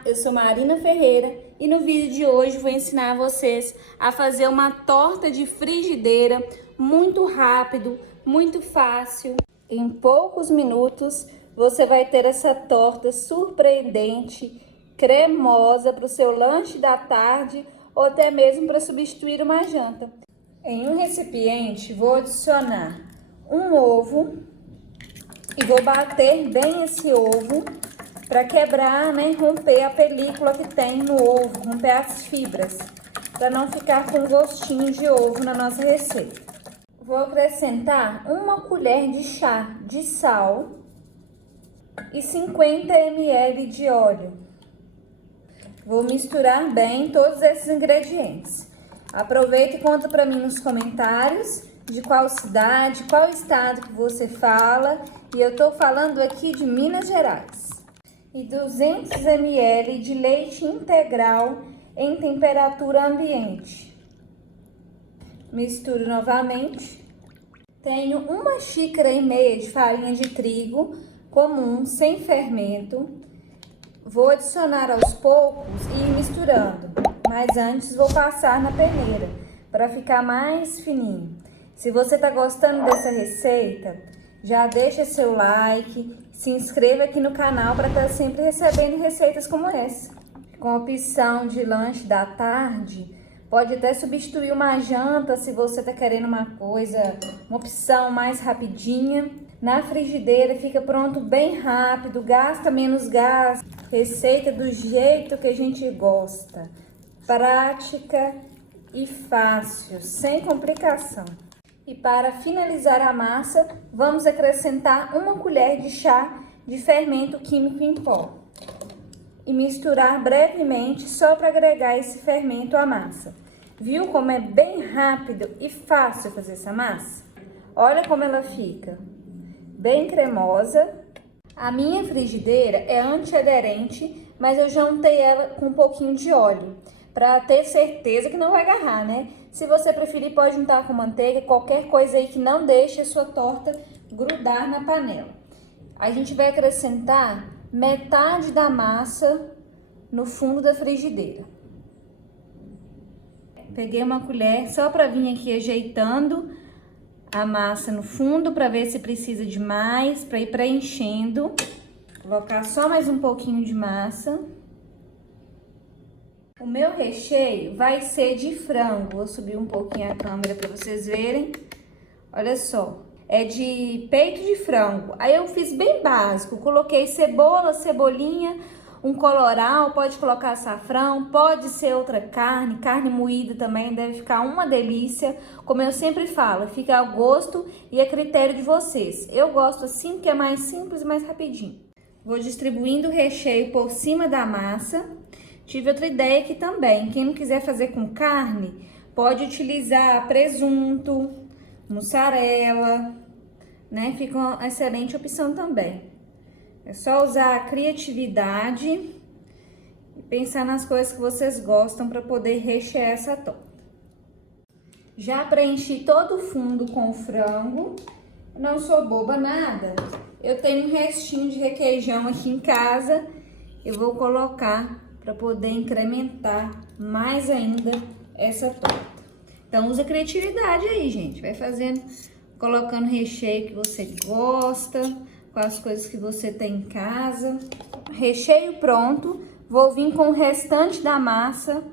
Olá, eu sou Marina Ferreira e no vídeo de hoje vou ensinar vocês a fazer uma torta de frigideira muito rápido, muito fácil. Em poucos minutos você vai ter essa torta surpreendente, cremosa para o seu lanche da tarde ou até mesmo para substituir uma janta. Em um recipiente vou adicionar um ovo e vou bater bem esse ovo para quebrar, né, romper a película que tem no ovo, romper as fibras, para não ficar com gostinho de ovo na nossa receita. Vou acrescentar 1 colher de chá de sal e 50 ml de óleo. Vou misturar bem todos esses ingredientes. Aproveita e conta para mim nos comentários de qual cidade, qual estado que você fala. E eu tô falando aqui de Minas Gerais. E 200 ml de leite integral em temperatura ambiente. Misturo novamente. Tenho 1,5 xícaras de farinha de trigo comum, sem fermento. Vou adicionar aos poucos e ir misturando, mas antes vou passar na peneira para ficar mais fininho. Se você tá gostando dessa receita, já deixa seu like, se inscreva aqui no canal para estar sempre recebendo receitas como essa. Com a opção de lanche da tarde, pode até substituir uma janta se você tá querendo uma opção mais rapidinha. Na frigideira fica pronto bem rápido, gasta menos gás. Receita do jeito que a gente gosta, prática e fácil, sem complicação. E para finalizar a massa, vamos acrescentar 1 colher de chá de fermento químico em pó. E misturar brevemente só para agregar esse fermento à massa. Viu como é bem rápido e fácil fazer essa massa? Olha como ela fica, bem cremosa. A minha frigideira é antiaderente, mas eu já untei ela com um pouquinho de óleo, para ter certeza que não vai agarrar, né? Se você preferir, pode untar com manteiga, qualquer coisa aí que não deixe a sua torta grudar na panela. A gente vai acrescentar metade da massa no fundo da frigideira. Peguei uma colher só para vir aqui ajeitando a massa no fundo, para ver se precisa de mais, para ir preenchendo. Colocar só mais um pouquinho de massa. O meu recheio vai ser de frango. Vou subir um pouquinho a câmera para vocês verem. Olha só, é de peito de frango. Aí eu fiz bem básico, coloquei cebola, cebolinha, um colorau, pode colocar açafrão, pode ser outra carne moída também, deve ficar uma delícia. Como eu sempre falo, fica ao gosto e a critério de vocês. Eu gosto assim, que é mais simples e mais rapidinho. Vou distribuindo o recheio por cima da massa. Tive outra ideia aqui também, quem não quiser fazer com carne, pode utilizar presunto, mussarela, né? Fica uma excelente opção também. É só usar a criatividade e pensar nas coisas que vocês gostam para poder rechear essa torta. Já preenchi todo o fundo com o frango. Não sou boba nada. Eu tenho um restinho de requeijão aqui em casa. Eu vou colocar para poder incrementar mais ainda essa torta. Então usa criatividade aí, gente. Vai fazendo, colocando recheio que você gosta, com as coisas que você tem em casa. Recheio pronto, vou vir com o restante da massa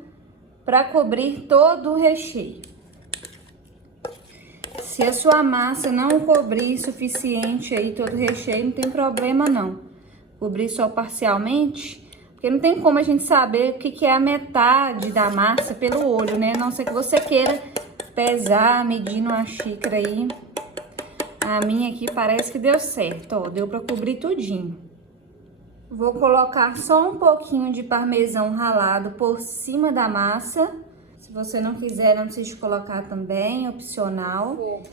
para cobrir todo o recheio. Se a sua massa não cobrir suficiente aí todo o recheio, não tem problema não. Cobrir só parcialmente, porque não tem como a gente saber o que é a metade da massa pelo olho, né? A não ser que você queira pesar, medir numa xícara aí. A minha aqui parece que deu certo, ó, deu pra cobrir tudinho. Vou colocar só um pouquinho de parmesão ralado por cima da massa. Se você não quiser, não precisa colocar também, opcional.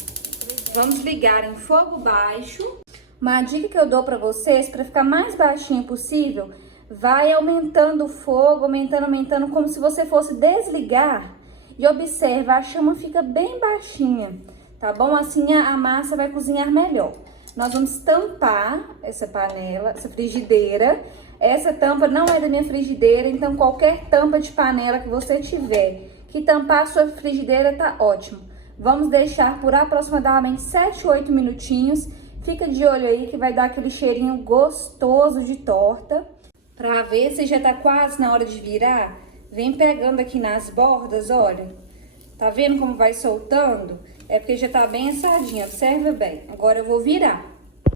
Vamos ligar em fogo baixo. Uma dica que eu dou pra vocês, pra ficar mais baixinho possível, vai aumentando o fogo, aumentando, como se você fosse desligar. E observa, a chama fica bem baixinha. Tá bom? Assim a massa vai cozinhar melhor. Nós vamos tampar essa panela, essa frigideira, Essa tampa não é da minha frigideira, então qualquer tampa de panela que você tiver que tampar a sua frigideira tá ótimo. Vamos deixar por aproximadamente 7, 8 minutinhos. Fica de olho aí que vai dar aquele cheirinho gostoso de torta. Pra ver se já tá quase na hora de virar, vem pegando aqui nas bordas, olha. Tá vendo como vai soltando? É porque já tá bem assadinha, observa bem. Agora eu vou virar.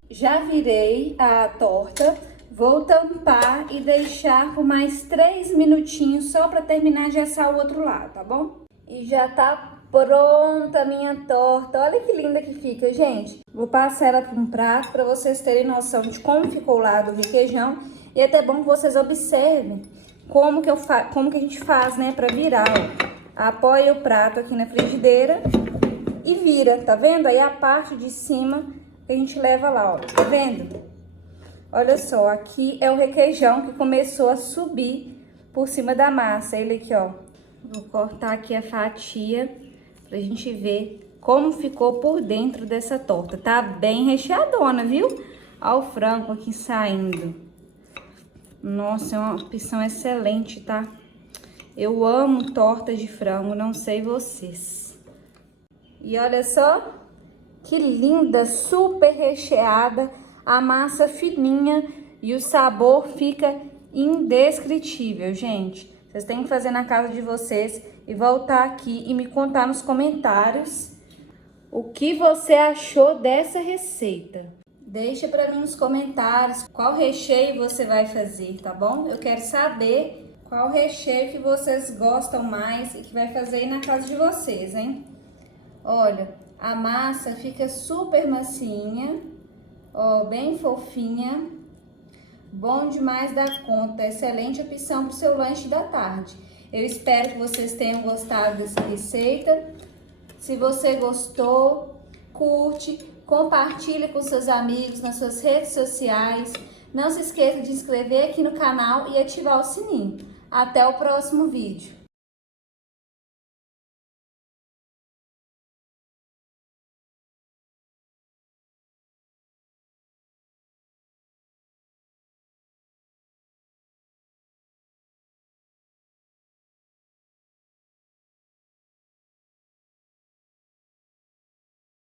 Já virei a torta, vou tampar e deixar por mais 3 minutinhos só pra terminar de assar o outro lado, tá bom? E já tá pronta a minha torta. Olha que linda que fica, gente. Vou passar ela para um prato para vocês terem noção de como ficou o lado do requeijão. E é até bom que vocês observem como que a gente faz, né, para virar, ó. Apoia o prato aqui na frigideira e vira, tá vendo? Aí a parte de cima a gente leva lá, ó. Tá vendo? Olha só, aqui é o requeijão que começou a subir por cima da massa. Ele aqui, ó. Vou cortar aqui a fatia pra gente ver como ficou por dentro dessa torta. Tá bem recheadona, viu? Olha o frango aqui saindo. Nossa, é uma opção excelente, tá? Eu amo torta de frango, não sei vocês. E olha só que linda, super recheada, a massa fininha e o sabor fica indescritível, gente. Vocês têm que fazer na casa de vocês e voltar aqui e me contar nos comentários o que você achou dessa receita. Deixa pra mim nos comentários qual recheio você vai fazer, tá bom? Eu quero saber qual recheio que vocês gostam mais e que vai fazer aí na casa de vocês, hein? Olha, a massa fica super macinha, ó, bem fofinha. Bom demais da conta, excelente opção para o seu lanche da tarde. Eu espero que vocês tenham gostado dessa receita. Se você gostou, curte, compartilha com seus amigos nas suas redes sociais. Não se esqueça de inscrever aqui no canal e ativar o sininho. Até o próximo vídeo.